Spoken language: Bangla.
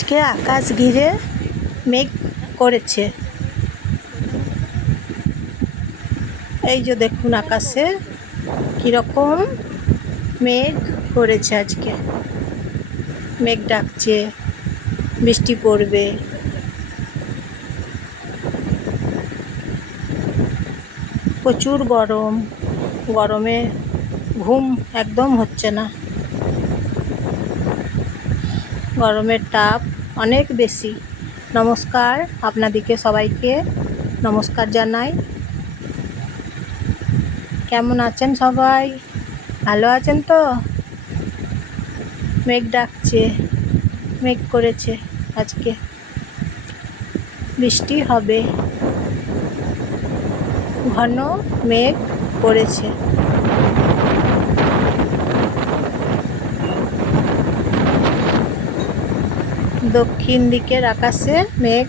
আজকে আকাশ ঘিরে মেঘ করেছে। এই যে দেখুন আকাশে কীরকম মেঘ করেছে আজকে। মেঘ ডাকছে, বৃষ্টি পড়বে। প্রচুর গরম। গরমে ঘুম একদম হচ্ছে না। গরমের তাপ অনেক বেশি। নমস্কার, আপনাদেরকে সবাইকে নমস্কার জানাই। কেমন আছেন সবাই? ভালো আছেন তো? মেঘ ডাকছে, মেঘ করেছে আজকে। বৃষ্টি হবে। ঘন মেঘ করেছে। দক্ষিণ দিকের আকাশে মেঘ।